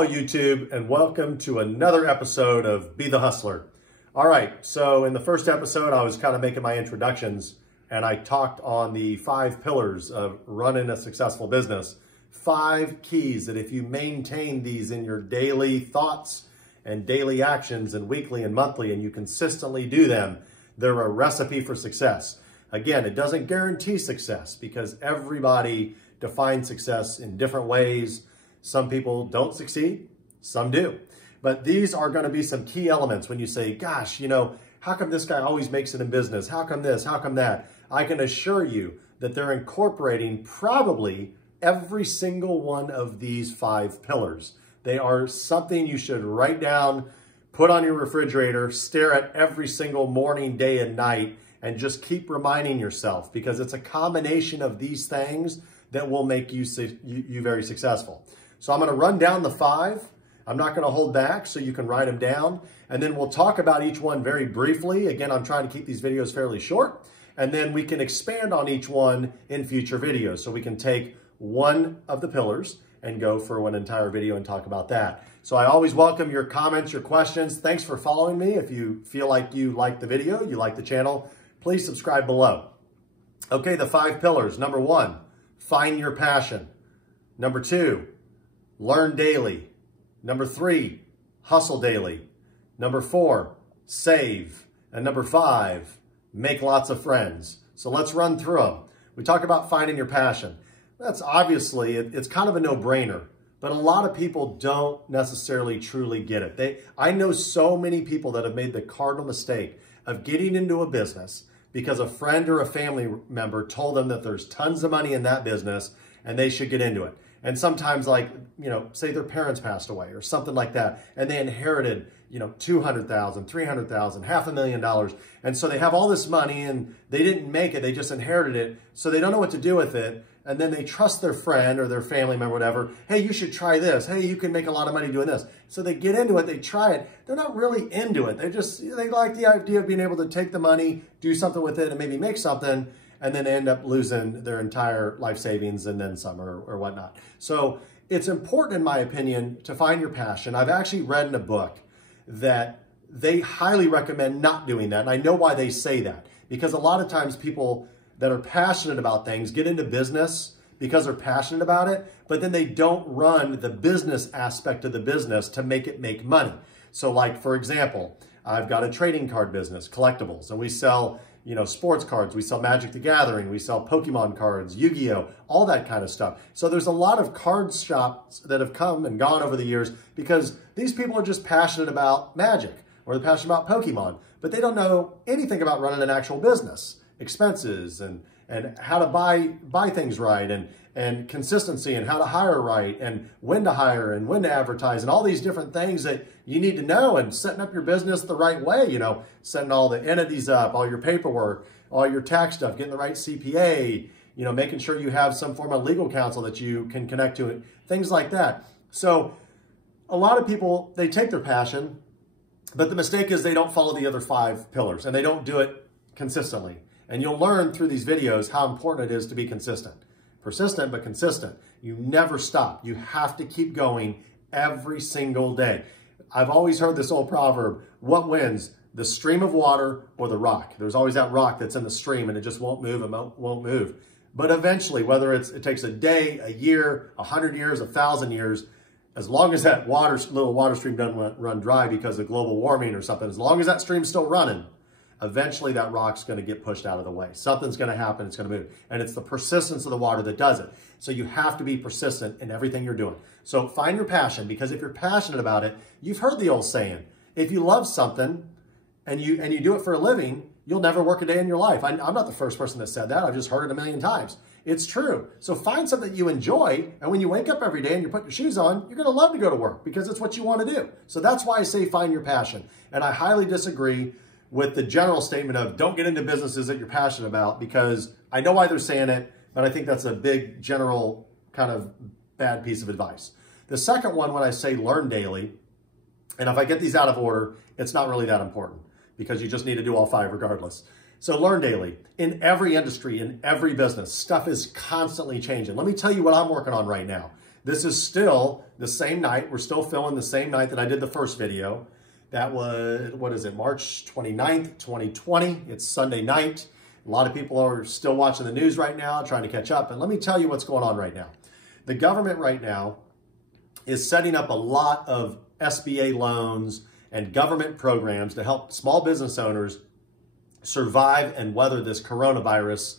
Hello YouTube, and welcome to another episode of Be the Hustler. All right, so in the first episode, I was kind of making my introductions and I talked on the 5 pillars of running a successful business. 5 keys that if you maintain these in your daily thoughts and daily actions and weekly and monthly, and you consistently do them, they're a recipe for success. Again, it doesn't guarantee success because everybody defines success in different ways. Some people don't succeed, some do. But these are going to be some key elements when you say, gosh, how come this guy always makes it in business? How come this? How come that? I can assure you that they're incorporating probably every single one of these 5 pillars. They are something you should write down, put on your refrigerator, stare at every single morning, day, and night, and just keep reminding yourself, because it's a combination of these things that will make you very successful. So I'm going to run down the 5. I'm not going to hold back, so you can write them down. And then we'll talk about each one very briefly. Again, I'm trying to keep these videos fairly short. And then we can expand on each one in future videos. So we can take one of the pillars and go for an entire video and talk about that. So I always welcome your comments, your questions. Thanks for following me. If you feel like you like the video, you like the channel, please subscribe below. Okay, the 5 pillars. Number 1, find your passion. Number 2, learn daily. Number 3, hustle daily. Number 4, save. And number 5, make lots of friends. So let's run through them. We talk about finding your passion. That's obviously, it's kind of a no-brainer, but a lot of people don't necessarily truly get it. I know so many people that have made the cardinal mistake of getting into a business because a friend or a family member told them that there's tons of money in that business and they should get into it. And sometimes, like, say their parents passed away or something like that, and they inherited, $200,000, $300,000, $500,000. And so they have all this money and they didn't make it, they just inherited it. So they don't know what to do with it. And then they trust their friend or their family member, whatever. Hey, you should try this. Hey, you can make a lot of money doing this. So they get into it, they try it. They're not really into it. They like the idea of being able to take the money, do something with it, and maybe make something, and then end up losing their entire life savings and then some or whatnot. So it's important, in my opinion, to find your passion. I've actually read in a book that they highly recommend not doing that. And I know why they say that, because a lot of times people that are passionate about things get into business because they're passionate about it, but then they don't run the business aspect of the business to make it make money. So like, for example, I've got a trading card business, collectibles, and we sell sports cards, we sell Magic the Gathering, we sell Pokemon cards, Yu-Gi-Oh, all that kind of stuff. So there's a lot of card shops that have come and gone over the years because these people are just passionate about Magic or they're passionate about Pokemon, but they don't know anything about running an actual business, expenses and how to buy things right, and consistency, and how to hire right, and when to hire and when to advertise, and all these different things that you need to know, and setting up your business the right way, setting all the entities up, all your paperwork, all your tax stuff, getting the right CPA, making sure you have some form of legal counsel that you can connect to it, things like that. So a lot of people, they take their passion, but the mistake is they don't follow the other 5 pillars, and they don't do it consistently. And you'll learn through these videos how important it is to be consistent. Persistent, but consistent. You never stop. You have to keep going every single day. I've always heard this old proverb, what wins, the stream of water or the rock? There's always that rock that's in the stream and it just won't move and won't move. But eventually, whether it takes a day, a year, 100 years, 1,000 years, as long as that little water stream doesn't run dry because of global warming or something, as long as that stream's still running, eventually that rock's going to get pushed out of the way. Something's going to happen, it's going to move. And it's the persistence of the water that does it. So you have to be persistent in everything you're doing. So find your passion, because if you're passionate about it, you've heard the old saying, if you love something and you do it for a living, you'll never work a day in your life. I'm not the first person that said that. I've just heard it a million times. It's true. So find something that you enjoy, and when you wake up every day and you put your shoes on, you're going to love to go to work because it's what you want to do. So that's why I say find your passion. And I highly disagree with the general statement of don't get into businesses that you're passionate about, because I know why they're saying it, but I think that's a big general kind of bad piece of advice. The second one, when I say learn daily, and if I get these out of order, it's not really that important because you just need to do all 5 regardless. So learn daily. In every industry, in every business, stuff is constantly changing. Let me tell you what I'm working on right now. This is still the same night. We're still filming the same night that I did the first video. That was, what is it, March 29th, 2020. It's Sunday night. A lot of people are still watching the news right now, trying to catch up. And let me tell you what's going on right now. The government right now is setting up a lot of SBA loans and government programs to help small business owners survive and weather this coronavirus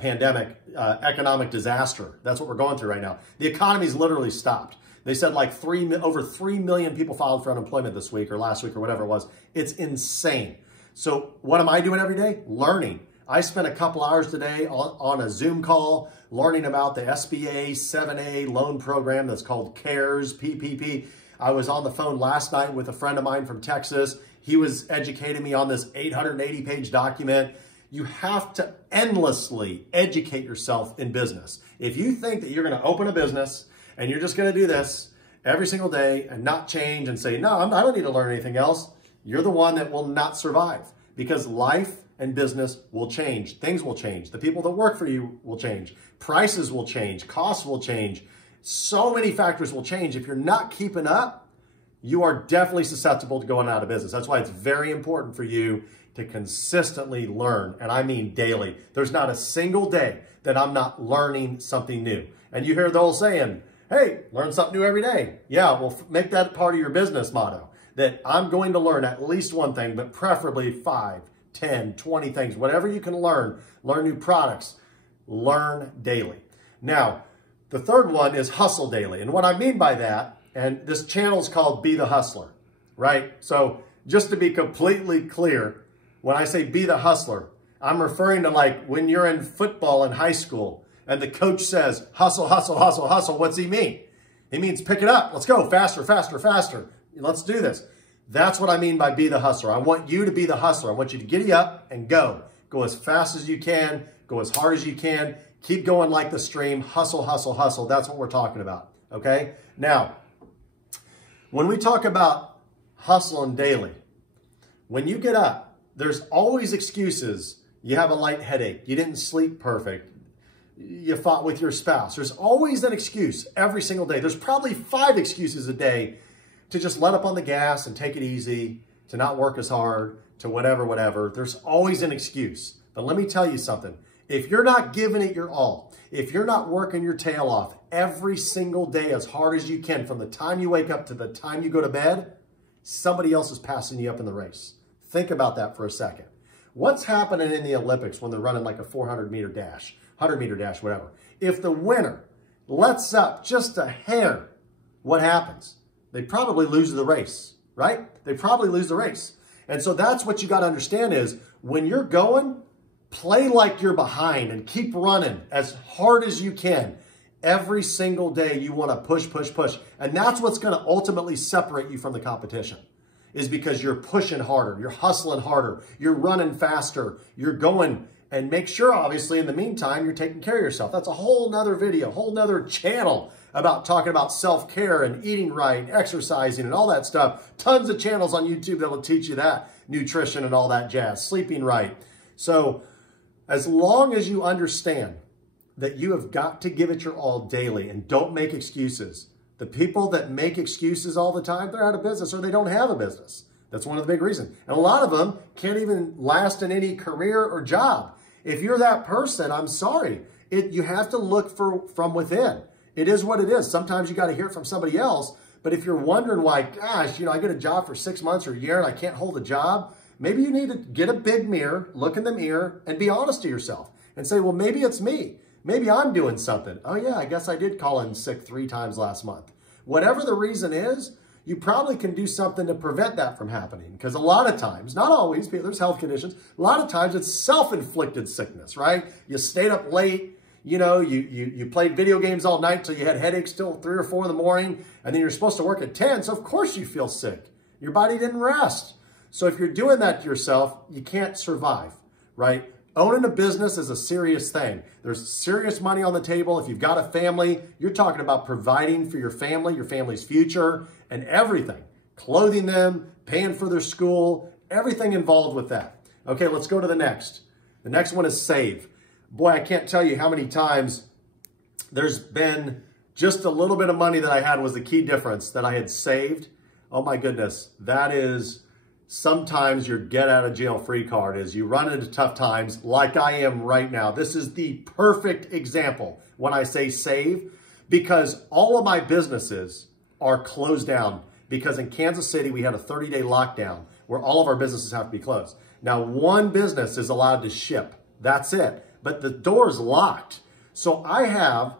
pandemic, economic disaster. That's what we're going through right now. The economy's literally stopped. They said like over 3 million people filed for unemployment this week or last week or whatever it was. It's insane. So what am I doing every day? Learning. I spent a couple hours today on a Zoom call learning about the SBA 7A loan program that's called CARES, PPP. I was on the phone last night with a friend of mine from Texas. He was educating me on this 880-page document. You have to endlessly educate yourself in business. If you think that you're going to open a business and you're just going to do this every single day and not change and say, no, I don't need to learn anything else, you're the one that will not survive, because life and business will change. Things will change. The people that work for you will change. Prices will change. Costs will change. So many factors will change. If you're not keeping up, you are definitely susceptible to going out of business. That's why it's very important for you to consistently learn, and I mean daily. There's not a single day that I'm not learning something new. And you hear the old saying, hey, learn something new every day. Yeah, well, make that part of your business motto, that I'm going to learn at least one thing, but preferably 5, 10, 20 things, whatever you can learn new products, learn daily. Now, the third one is hustle daily. And what I mean by that, and this channel is called Be the Hustler, right? So just to be completely clear, when I say be the hustler, I'm referring to like when you're in football in high school and the coach says, hustle, hustle, hustle, hustle. What's he mean? He means pick it up. Let's go faster, faster, faster. Let's do this. That's what I mean by be the hustler. I want you to be the hustler. I want you to giddy up and go. Go as fast as you can. Go as hard as you can. Keep going like the stream. Hustle, hustle, hustle. That's what we're talking about. Okay? Now, when we talk about hustling daily, when you get up, there's always excuses. You have a light headache. You didn't sleep perfect. You fought with your spouse. There's always an excuse every single day. There's probably 5 excuses a day to just let up on the gas and take it easy, to not work as hard, to whatever, whatever. There's always an excuse. But let me tell you something. If you're not giving it your all, if you're not working your tail off every single day as hard as you can from the time you wake up to the time you go to bed, somebody else is passing you up in the race. Think about that for a second. What's happening in the Olympics when they're running like a 400-meter dash, 100-meter dash, whatever? If the winner lets up just a hair, what happens? They probably lose the race, right? They probably lose the race. And so that's what you got to understand is when you're going, play like you're behind and keep running as hard as you can. Every single day you want to push, push, push. And that's what's going to ultimately separate you from the competition, is because you're pushing harder, you're hustling harder, you're running faster, you're going, and make sure, obviously, in the meantime, you're taking care of yourself. That's a whole nother video, whole nother channel about talking about self-care and eating right, exercising and all that stuff. Tons of channels on YouTube that will teach you that, nutrition and all that jazz, sleeping right. So as long as you understand that you have got to give it your all daily and don't make excuses. The people that make excuses all the time, they're out of business or they don't have a business. That's one of the big reasons. And a lot of them can't even last in any career or job. If you're that person, I'm sorry. You have to look from within. It is what it is. Sometimes you got to hear it from somebody else. But if you're wondering why, gosh, I get a job for 6 months or a year and I can't hold a job, maybe you need to get a big mirror, look in the mirror, and be honest to yourself and say, well, maybe it's me. Maybe I'm doing something. Oh yeah, I guess I did call in sick 3 times last month. Whatever the reason is, you probably can do something to prevent that from happening. Because a lot of times, not always, there's health conditions, a lot of times it's self-inflicted sickness, right? You stayed up late, you played video games all night till you had headaches till 3 or 4 in the morning, and then you're supposed to work at 10, so of course you feel sick. Your body didn't rest. So if you're doing that to yourself, you can't survive, right? Owning a business is a serious thing. There's serious money on the table. If you've got a family, you're talking about providing for your family's future and everything. Clothing them, paying for their school, everything involved with that. Okay, let's go to the next. The next one is save. Boy, I can't tell you how many times there's been Just a little bit of money that I had was the key difference that I had saved. Oh my goodness, that is sometimes your get out of jail free card. Is you run into tough times like I am right now. This is the perfect example when I say save, because all of my businesses are closed down because in Kansas City, we had a 30-day lockdown where all of our businesses have to be closed. Now, one business is allowed to ship. That's it. But the door's locked. So I have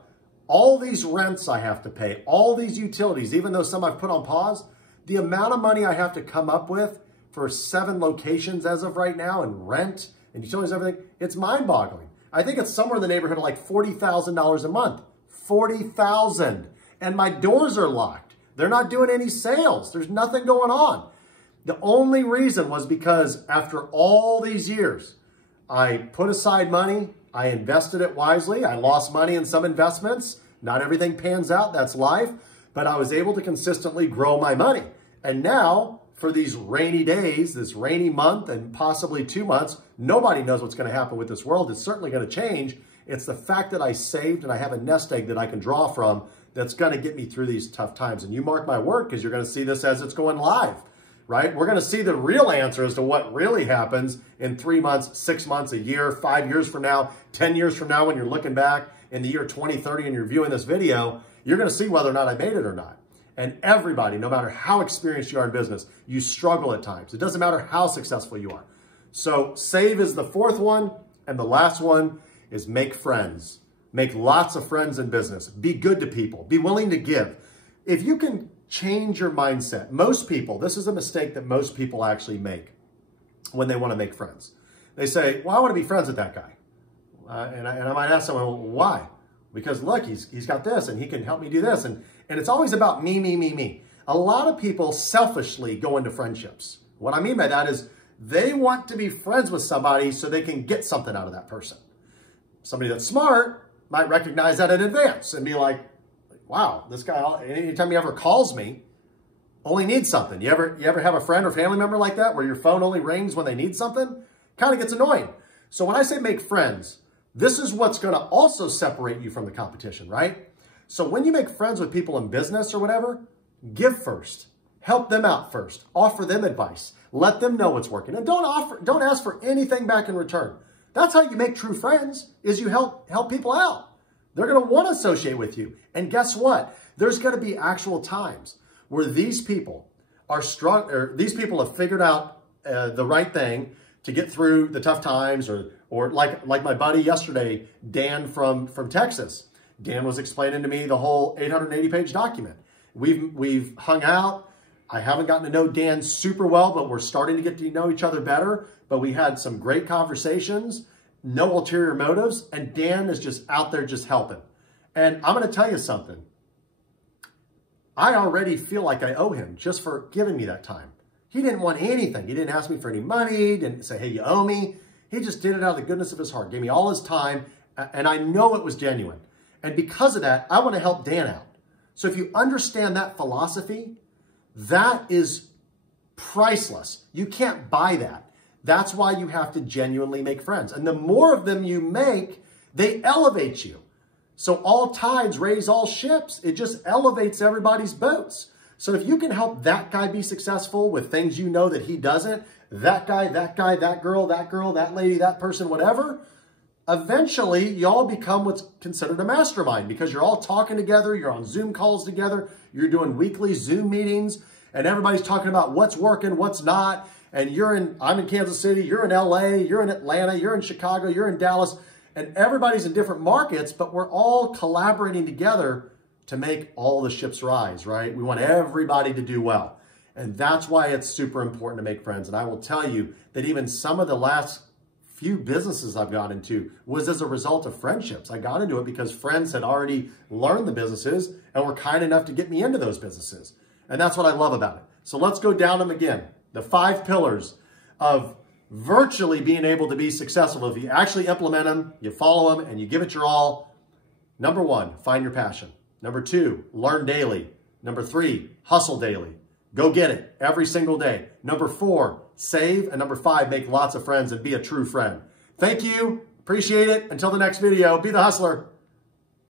all these rents I have to pay, all these utilities, even though some I've put on pause. The amount of money I have to come up with for 7 locations as of right now, and rent and utilities and everything, it's mind-boggling. I think it's somewhere in the neighborhood of like $40,000 a month. $40,000. And my doors are locked. They're not doing any sales. There's nothing going on. The only reason was because after all these years, I put aside money, I invested it wisely, I lost money in some investments. Not everything pans out, that's life, but I was able to consistently grow my money. And now, for these rainy days, this rainy month and possibly 2 months, nobody knows what's going to happen with this world. It's certainly going to change. It's the fact that I saved and I have a nest egg that I can draw from that's going to get me through these tough times. And you mark my word, because you're going to see this as it's going live, right? We're going to see the real answer as to what really happens in 3 months, 6 months, a year, 5 years from now, 10 years from now, when you're looking back in the year 2030 and you're viewing this video. You're going to see whether or not I made it or not. And everybody, no matter how experienced you are in business, you struggle at times. It doesn't matter how successful you are. So save is the 4th one. And the last one is make friends. Make lots of friends in business. Be good to people. Be willing to give. If you can change your mindset, most people, this is a mistake that most people actually make when they want to make friends. They say, well, I want to be friends with that guy. And I might ask someone, well, why? Because look, he's got this and he can help me do this. And it's always about me, me, me, me. A lot of people selfishly go into friendships. What I mean by that is they want to be friends with somebody so they can get something out of that person. Somebody that's smart might recognize that in advance and be like, wow, this guy, anytime he ever calls me, only needs something. You ever have a friend or family member like that where your phone only rings when they need something? Kind of gets annoying. So when I say make friends, this is what's going to also separate you from the competition, right? So when you make friends with people in business or whatever, give first. Help them out first. Offer them advice. Let them know what's working. And don't ask for anything back in return. That's how you make true friends, is you help people out. They're going to want to associate with you. And guess what? There's going to be actual times where these people are strong, or these people have figured out the right thing to get through the tough times, or like my buddy yesterday, Dan from Texas. Dan was explaining to me the whole 880-page document. We've hung out. I haven't gotten to know Dan super well, but we're starting to get to know each other better. But we had some great conversations, no ulterior motives, and Dan is just out there just helping. And I'm going to tell you something. I already feel like I owe him just for giving me that time. He didn't want anything. He didn't ask me for any money. He didn't say, hey, you owe me. He just did it out of the goodness of his heart, gave me all his time, and I know it was genuine. And because of that, I want to help Dan out. So if you understand that philosophy, that is priceless. You can't buy that. That's why you have to genuinely make friends. And the more of them you make, they elevate you. So all tides raise all ships. It just elevates everybody's boats. So if you can help that guy be successful with things you know that he doesn't, that guy, that girl, that lady, that person, whatever, eventually y'all become what's considered a mastermind, because you're all talking together, you're on Zoom calls together, you're doing weekly Zoom meetings, and everybody's talking about what's working, what's not. And I'm in Kansas City, you're in LA, you're in Atlanta, you're in Chicago, you're in Dallas, and everybody's in different markets, but we're all collaborating together to make all the ships rise, right? We want everybody to do well. And that's why it's super important to make friends. And I will tell you that even some of the last few businesses I've got into was as a result of friendships. I got into it because friends had already learned the businesses and were kind enough to get me into those businesses. And that's what I love about it. So let's go down them again. The 5 pillars of virtually being able to be successful. If you actually implement them, you follow them, and you give it your all. Number 1, find your passion. Number 2, learn daily. Number 3, hustle daily. Go get it every single day. Number 4, save. And number 5, make lots of friends and be a true friend. Thank you. Appreciate it. Until the next video, be the hustler.